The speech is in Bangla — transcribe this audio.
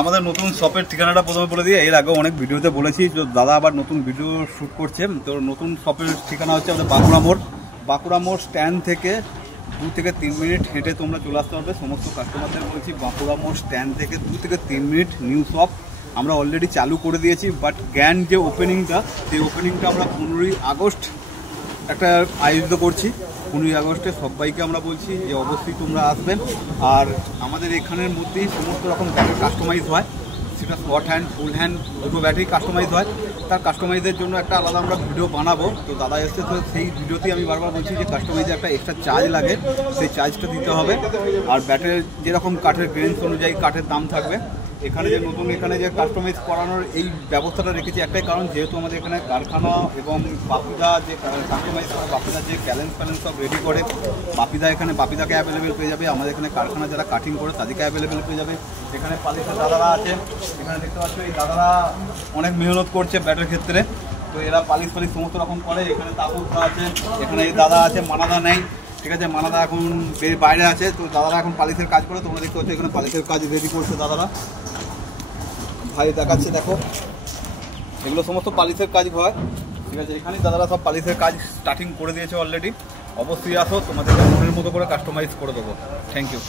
আমাদের নতুন শপের ঠিকানাটা প্রথমে বলে দিয়ে, এর আগে অনেক ভিডিওতে বলেছি তো দাদা আবার নতুন ভিডিও শ্যুট করছে। তো নতুন শপের ঠিকানা হচ্ছে আমাদের বাঁকুড়া মোড় স্ট্যান্ড থেকে 2 থেকে 3 মিনিট হেঁটে তোমরা চলে আসতে পারবে। সমস্ত কাস্টমারদের বলছি বাঁকুড়া মোড় স্ট্যান্ড থেকে 2 থেকে 3 মিনিট নিউ শপ আমরা অলরেডি চালু করে দিয়েছি। বাট গ্র্যান্ড যে ওপেনিংটা, সেই ওপেনিংটা আমরা 15ই আগস্ট একটা আয়োজিত করছি। 15ই আগস্টে সবাইকে আমরা বলছি যে অবশ্যই তোমরা আসবেন। আর আমাদের এখানের মধ্যেই সমস্ত রকম ব্যাটারি কাস্টমাইজ হয়, সেটা শর্ট হ্যান্ড ফুল হ্যান্ড দুটো ব্যাটারি কাস্টমাইজ হয়। তার কাস্টমাইজের জন্য একটা আলাদা আমরা ভিডিও বানাবো। তো দাদা এসছে, তো সেই ভিডিওতেই আমি বারবার বলছি যে কাস্টমাইজে একটা এক্সট্রা চার্জ লাগে, সেই চার্জটা দিতে হবে। আর ব্যাটারির যেরকম কাঠের গ্রেন্স অনুযায়ী কাঠের দাম থাকবে। এখানে যে নতুন এখানে যে কাস্টমাইজ করানোর এই ব্যবস্থাটা রেখেছি একটাই কারণ, যেহেতু আমাদের এখানে কারখানা এবং বাপিদা যে কাস্টমাইজ করে, বাপিদা যে ব্যালেন্স সব রেডি করে, বাপিদাকে অ্যাভেলেবেল পেয়ে যাবে। আমাদের এখানে কারখানা যারা কাটিং করে তাদেরকে অ্যাভেলেবেল পেয়ে যাবে। এখানে পালিশের দাদারা আছে, এখানে দেখতে পাচ্ছ এই দাদারা অনেক মেহনত করছে ব্যাটের ক্ষেত্রে। তো এরা পালিশ সমস্ত রকম করে। এখানে তাপুরটা আছে, এখানে এই দাদা আছে, মানাদা নেই, ঠিক আছে, মানাদা এখন বাইরে আছে। তো দাদারা এখন পালিশের কাজ করে, তোমরা দেখতে পাচ্ছ এখানে পালিশের কাজ রেডি করছে দাদারা। ভাই দেখাচ্ছে, দেখো এগুলো সমস্ত পালিশের কাজ হয়, ঠিক আছে। এখানে দাদারা সব পালিশের কাজ স্টার্টিং করে দিয়েছে অলরেডি। অবশ্যই আসো, তোমাদের মনের মতো করে কাস্টমাইজ করে দেবো। Thank you.